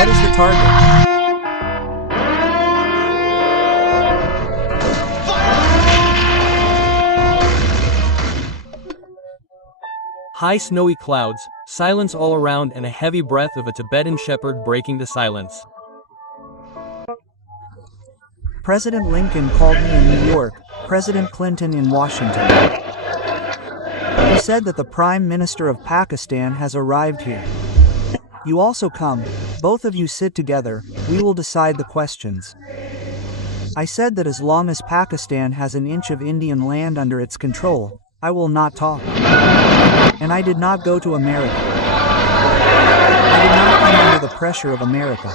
What is the target? High snowy clouds, silence all around, and a heavy breath of a Tibetan shepherd breaking the silence. President Lincoln called me in New York, President Clinton in Washington. He said that the Prime Minister of Pakistan has arrived here. You also come, both of you sit together, we will decide the questions. I said that as long as Pakistan has an inch of Indian land under its control, I will not talk. And I did not go to America. I did not come under the pressure of America.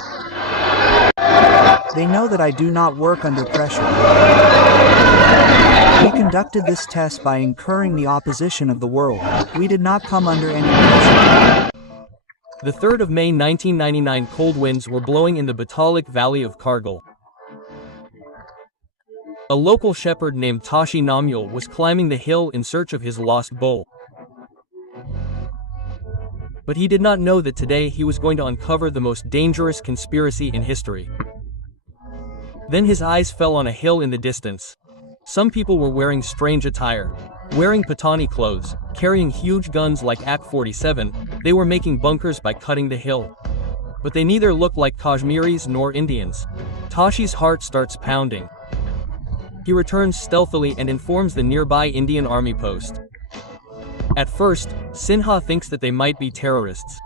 They know that I do not work under pressure. We conducted this test by incurring the opposition of the world. We did not come under any pressure. The 3rd of May 1999, cold winds were blowing in the Batalik Valley of Kargil. A local shepherd named Tashi Namyul was climbing the hill in search of his lost bull. But he did not know that today he was going to uncover the most dangerous conspiracy in history. Then his eyes fell on a hill in the distance. Some people were wearing strange attire. Wearing Patani clothes, carrying huge guns like AK-47, they were making bunkers by cutting the hill. But they neither looked like Kashmiris nor Indians. Tashi's heart starts pounding. He returns stealthily and informs the nearby Indian army post. At first, Sinha thinks that they might be terrorists.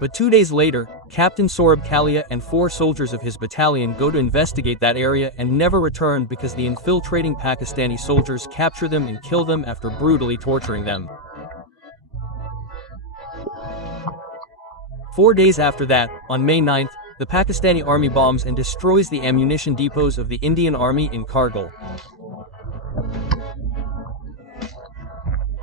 But 2 days later, Captain Saurabh Kalia and 4 soldiers of his battalion go to investigate that area and never return because the infiltrating Pakistani soldiers capture them and kill them after brutally torturing them. 4 days after that, on May 9th, the Pakistani army bombs and destroys the ammunition depots of the Indian army in Kargil.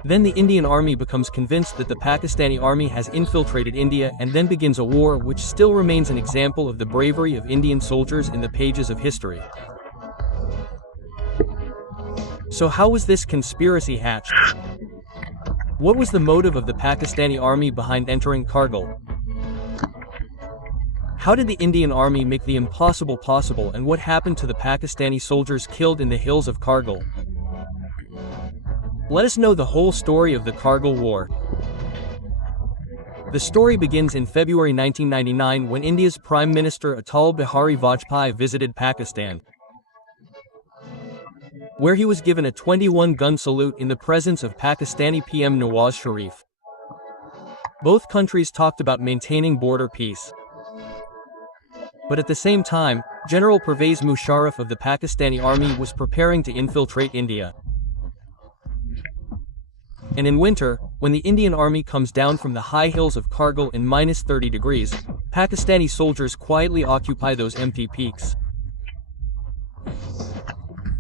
Then the Indian army becomes convinced that the Pakistani army has infiltrated India and then begins a war which still remains an example of the bravery of Indian soldiers in the pages of history. So how was this conspiracy hatched? What was the motive of the Pakistani army behind entering Kargil? How did the Indian army make the impossible possible, and what happened to the Pakistani soldiers killed in the hills of Kargil? Let us know the whole story of the Kargil War. The story begins in February 1999 when India's Prime Minister Atal Bihari Vajpayee visited Pakistan, where he was given a 21-gun salute in the presence of Pakistani PM Nawaz Sharif. Both countries talked about maintaining border peace. But at the same time, General Pervez Musharraf of the Pakistani army was preparing to infiltrate India. And in winter, when the Indian army comes down from the high hills of Kargil in -30 degrees, Pakistani soldiers quietly occupy those empty peaks.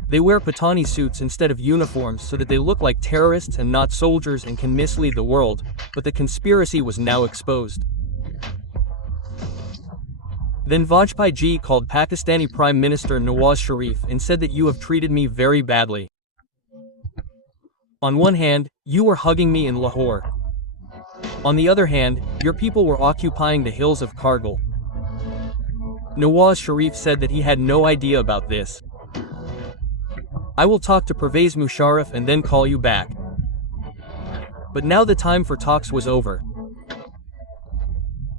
They wear Patani suits instead of uniforms so that they look like terrorists and not soldiers and can mislead the world, but the conspiracy was now exposed. Then Vajpayee ji called Pakistani Prime Minister Nawaz Sharif and said that you have treated me very badly. On one hand, you were hugging me in Lahore. On the other hand, your people were occupying the hills of Kargil. Nawaz Sharif said that he had no idea about this. I will talk to Pervez Musharraf and then call you back. But now the time for talks was over.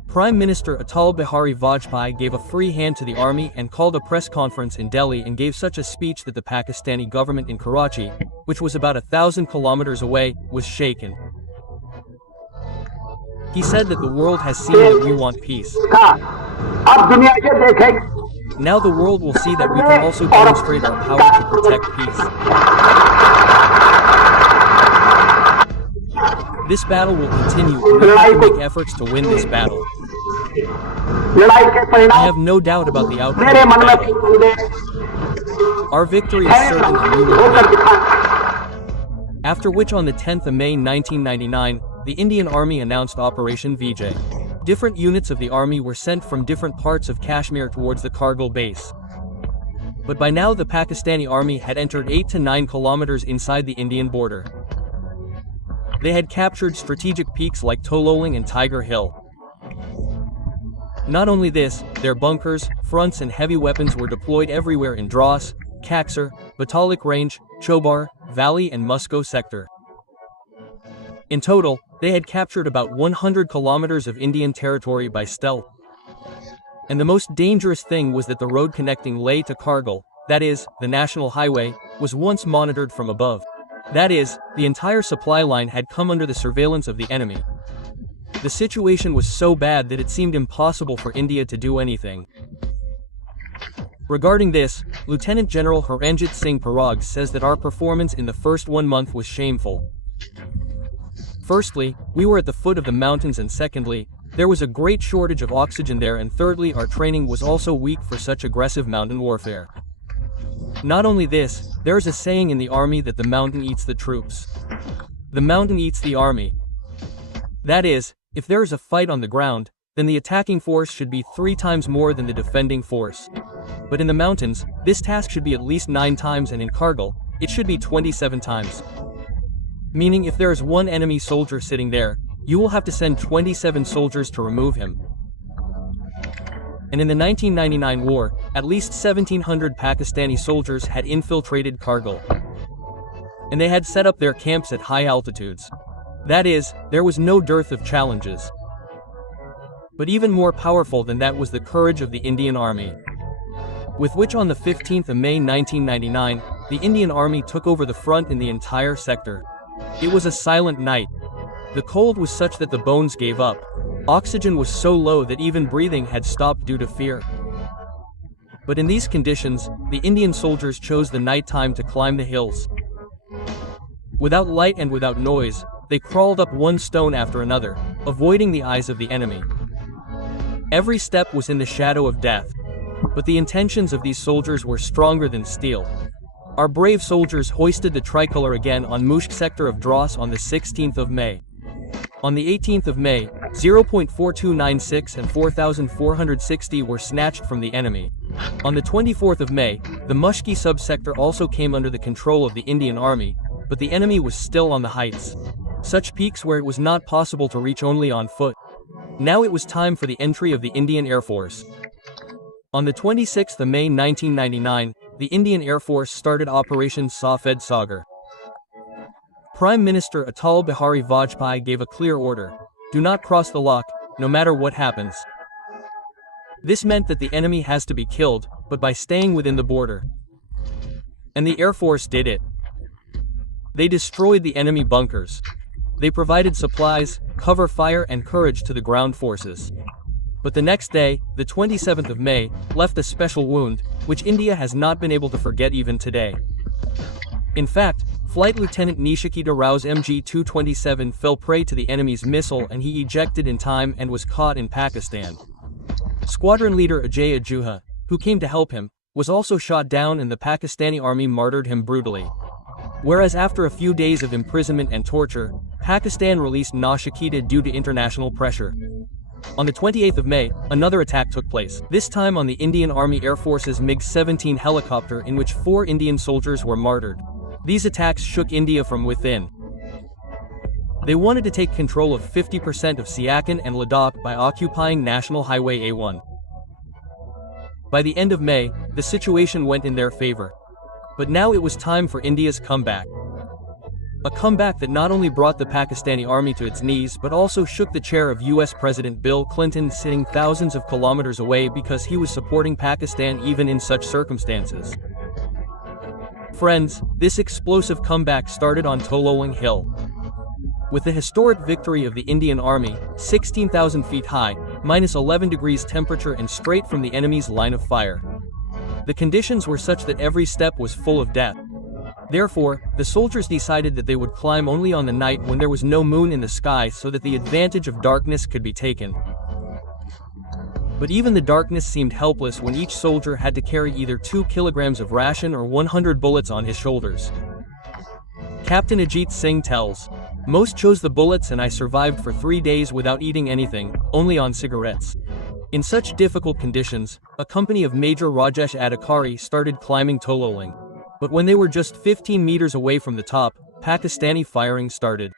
Prime Minister Atal Bihari Vajpayee gave a free hand to the army and called a press conference in Delhi and gave such a speech that the Pakistani government in Karachi, which was about 1,000 kilometers away, was shaken. He said that the world has seen that we want peace. Now the world will see that we can also demonstrate our power to protect peace. This battle will continue and we have to make efforts to win this battle. I have no doubt about the outcome of the battle. Our victory is certain and we will win. After which on the 10th of May 1999, the Indian Army announced Operation Vijay. Different units of the army were sent from different parts of Kashmir towards the Kargil base. But by now the Pakistani army had entered 8 to 9 kilometers inside the Indian border. They had captured strategic peaks like Tololing and Tiger Hill. Not only this, their bunkers, fronts and heavy weapons were deployed everywhere in Dras, Kaksar, Batalik Range, Chobar, Valley and Musko sector. In total, they had captured about 100 kilometers of Indian territory by stealth. And the most dangerous thing was that the road connecting Leh to Kargil, that is, the national highway, was once monitored from above. That is, the entire supply line had come under the surveillance of the enemy. The situation was so bad that it seemed impossible for India to do anything. Regarding this, Lieutenant General Haranjit Singh Parag says that our performance in the first 1 month was shameful. Firstly, we were at the foot of the mountains, and secondly, there was a great shortage of oxygen there, and thirdly, our training was also weak for such aggressive mountain warfare. Not only this, there is a saying in the army that the mountain eats the troops. The mountain eats the army. That is, if there is a fight on the ground, then the attacking force should be 3 times more than the defending force. But in the mountains, this task should be at least 9 times, and in Kargil, it should be 27 times. Meaning if there is one enemy soldier sitting there, you will have to send 27 soldiers to remove him. And in the 1999 war, at least 1,700 Pakistani soldiers had infiltrated Kargil. And they had set up their camps at high altitudes. That is, there was no dearth of challenges. But even more powerful than that was the courage of the Indian Army, with which on the 15th of May 1999, the Indian Army took over the front in the entire sector. It was a silent night. The cold was such that the bones gave up. Oxygen was so low that even breathing had stopped due to fear. But in these conditions, the Indian soldiers chose the night time to climb the hills. Without light and without noise, they crawled up one stone after another, avoiding the eyes of the enemy. Every step was in the shadow of death. But the intentions of these soldiers were stronger than steel. Our brave soldiers hoisted the tricolor again on Mushk sector of Dras on the 16th of May. On the 18th of May, 0.4296 and 4,460 were snatched from the enemy. On the 24th of May, the Mushki subsector also came under the control of the Indian Army, but the enemy was still on the heights, such peaks where it was not possible to reach only on foot. Now it was time for the entry of the Indian Air Force. On the 26th of May 1999, the Indian Air Force started Operation Safed Sagar. Prime Minister Atal Bihari Vajpayee gave a clear order: do not cross the lock, no matter what happens. This meant that the enemy has to be killed, but by staying within the border. And the Air Force did it. They destroyed the enemy bunkers. They provided supplies, cover fire and courage to the ground forces. But the next day, the 27th of May, left a special wound, which India has not been able to forget even today. In fact, Flight Lieutenant Nishikita Rao's MG-227 fell prey to the enemy's missile and he ejected in time and was caught in Pakistan. Squadron leader Ajay Ajuha, who came to help him, was also shot down and the Pakistani army martyred him brutally. Whereas after a few days of imprisonment and torture, Pakistan released Nishikita due to international pressure. On the 28th of May, another attack took place, this time on the Indian Army Air Force's MiG-17 helicopter, in which 4 Indian soldiers were martyred. These attacks shook India from within. They wanted to take control of 50% of Siachen and Ladakh by occupying National Highway A1. By the end of May, the situation went in their favor. But now it was time for India's comeback. A comeback that not only brought the Pakistani army to its knees but also shook the chair of US President Bill Clinton, sitting thousands of kilometers away because he was supporting Pakistan even in such circumstances. Friends, this explosive comeback started on Tololing Hill. With the historic victory of the Indian Army, 16,000 feet high, minus 11 degrees temperature and straight from the enemy's line of fire. The conditions were such that every step was full of death. Therefore, the soldiers decided that they would climb only on the night when there was no moon in the sky so that the advantage of darkness could be taken. But even the darkness seemed helpless when each soldier had to carry either 2 kilograms of ration or 100 bullets on his shoulders. Captain Ajit Singh tells, "Most chose the bullets and I survived for 3 days without eating anything, only on cigarettes." In such difficult conditions, a company of Major Rajesh Adhikari started climbing Tololing. But when they were just 15 meters away from the top, Pakistani firing started.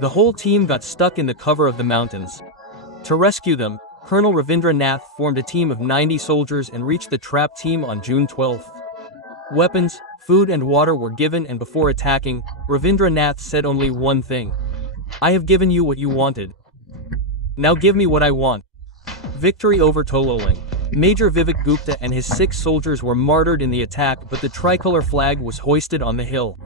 The whole team got stuck in the cover of the mountains. To rescue them, Colonel Ravindra Nath formed a team of 90 soldiers and reached the trap team on June 12. Weapons, food and water were given, and before attacking, Ravindra Nath said only one thing: "I have given you what you wanted. Now give me what I want." Victory over Tololing. Major Vivek Gupta and his 6 soldiers were martyred in the attack, but the tricolor flag was hoisted on the hill.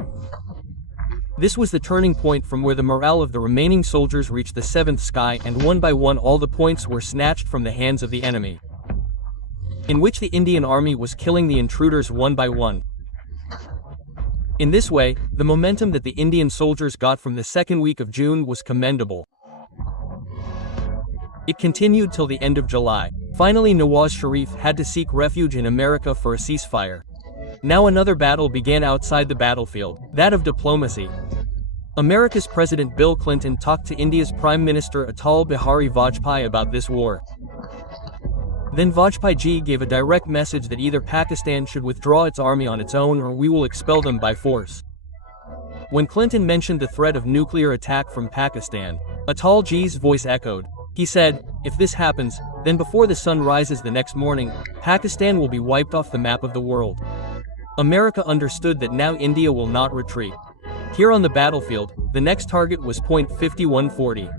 This was the turning point from where the morale of the remaining soldiers reached the 7th sky, and one by one all the points were snatched from the hands of the enemy, in which the Indian army was killing the intruders one by one. In this way, the momentum that the Indian soldiers got from the second week of June was commendable. It continued till the end of July. Finally, Nawaz Sharif had to seek refuge in America for a ceasefire. Now another battle began outside the battlefield, that of diplomacy. America's President Bill Clinton talked to India's Prime Minister Atal Bihari Vajpayee about this war. Then Vajpayee ji gave a direct message that either Pakistan should withdraw its army on its own or we will expel them by force. When Clinton mentioned the threat of nuclear attack from Pakistan, Atal ji's voice echoed. He said, "If this happens, then before the sun rises the next morning, Pakistan will be wiped off the map of the world." America understood that now India will not retreat. Here on the battlefield, the next target was Point 5140.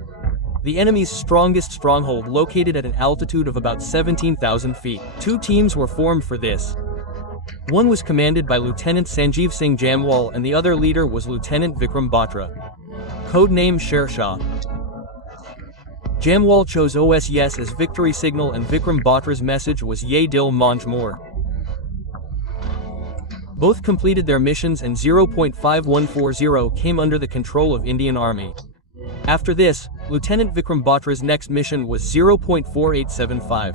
The enemy's strongest stronghold, located at an altitude of about 17,000 feet. 2 teams were formed for this. One was commanded by Lieutenant Sanjeev Singh Jamwal and the other leader was Lieutenant Vikram Batra. Codename Sher Shah. Jamwal chose OS Yes as victory signal and Vikram Batra's message was Ye Dil Manj More. Both completed their missions and 0.5140 came under the control of Indian Army. After this, Lieutenant Vikram Batra's next mission was 0.4875.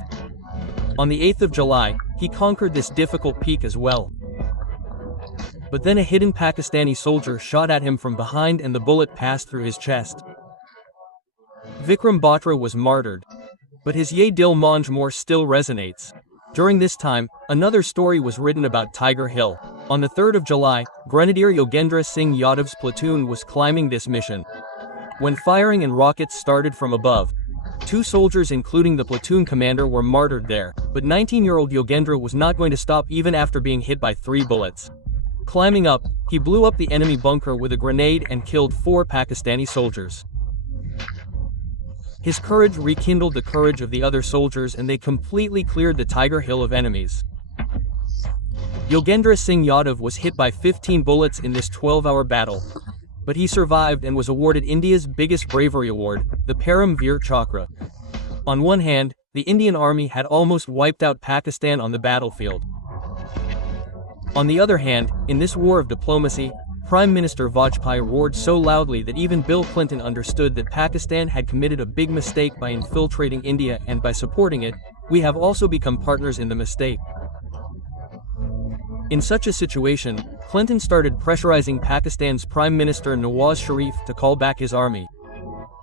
On the 8th of July, he conquered this difficult peak as well. But then a hidden Pakistani soldier shot at him from behind and the bullet passed through his chest. Vikram Batra was martyred. But his Ye Dil Manj More still resonates. During this time, another story was written about Tiger Hill. On the 3rd of July, Grenadier Yogendra Singh Yadav's platoon was climbing this mission, when firing and rockets started from above. 2 soldiers including the platoon commander were martyred there, but 19-year-old Yogendra was not going to stop even after being hit by 3 bullets. Climbing up, he blew up the enemy bunker with a grenade and killed 4 Pakistani soldiers. His courage rekindled the courage of the other soldiers and they completely cleared the Tiger Hill of enemies. Yogendra Singh Yadav was hit by 15 bullets in this 12-hour battle, but he survived and was awarded India's biggest bravery award, the Param Veer Chakra. On one hand, the Indian Army had almost wiped out Pakistan on the battlefield. On the other hand, in this war of diplomacy, Prime Minister Vajpayee roared so loudly that even Bill Clinton understood that Pakistan had committed a big mistake by infiltrating India, and by supporting it, we have also become partners in the mistake. In such a situation, Clinton started pressurizing Pakistan's Prime Minister Nawaz Sharif to call back his army.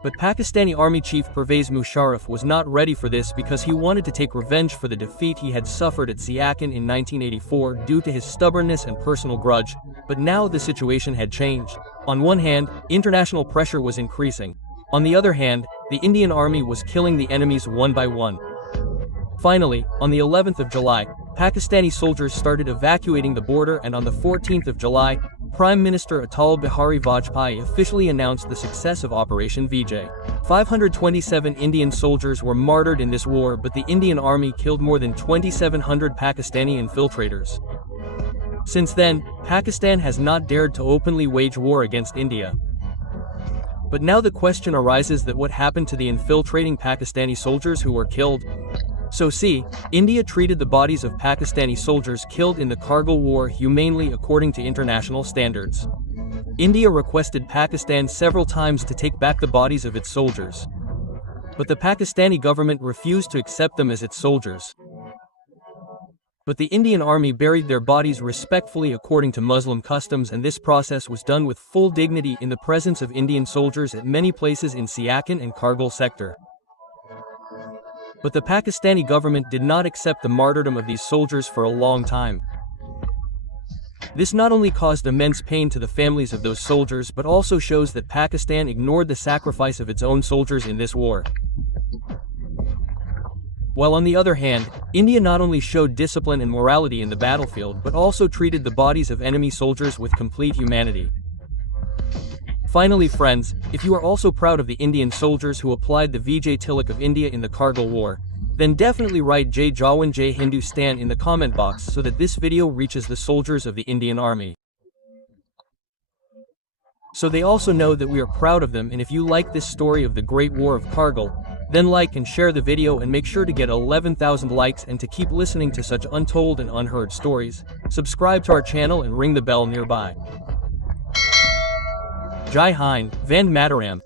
But Pakistani Army Chief Pervez Musharraf was not ready for this because he wanted to take revenge for the defeat he had suffered at Siachen in 1984 due to his stubbornness and personal grudge, but now the situation had changed. On one hand, international pressure was increasing. On the other hand, the Indian Army was killing the enemies one by one. Finally, on the 11th of July, Pakistani soldiers started evacuating the border, and on the 14th of July, Prime Minister Atal Bihari Vajpayee officially announced the success of Operation Vijay. 527 Indian soldiers were martyred in this war, but the Indian Army killed more than 2,700 Pakistani infiltrators. Since then, Pakistan has not dared to openly wage war against India. But now the question arises that what happened to the infiltrating Pakistani soldiers who were killed? So see, India treated the bodies of Pakistani soldiers killed in the Kargil War humanely according to international standards. India requested Pakistan several times to take back the bodies of its soldiers. But the Pakistani government refused to accept them as its soldiers. But the Indian Army buried their bodies respectfully according to Muslim customs, and this process was done with full dignity in the presence of Indian soldiers at many places in Siachen and Kargil sector. But the Pakistani government did not accept the martyrdom of these soldiers for a long time. This not only caused immense pain to the families of those soldiers, but also shows that Pakistan ignored the sacrifice of its own soldiers in this war. While on the other hand, India not only showed discipline and morality in the battlefield but also treated the bodies of enemy soldiers with complete humanity. Finally friends, if you are also proud of the Indian soldiers who applied the Vijay Tilak of India in the Kargil War, then definitely write Jai Jawan Jai Hindustan in the comment box so that this video reaches the soldiers of the Indian Army. So they also know that we are proud of them, and if you like this story of the Great War of Kargil, then like and share the video and make sure to get 11,000 likes, and to keep listening to such untold and unheard stories, subscribe to our channel and ring the bell nearby. Jai Hind, Vande Mataram.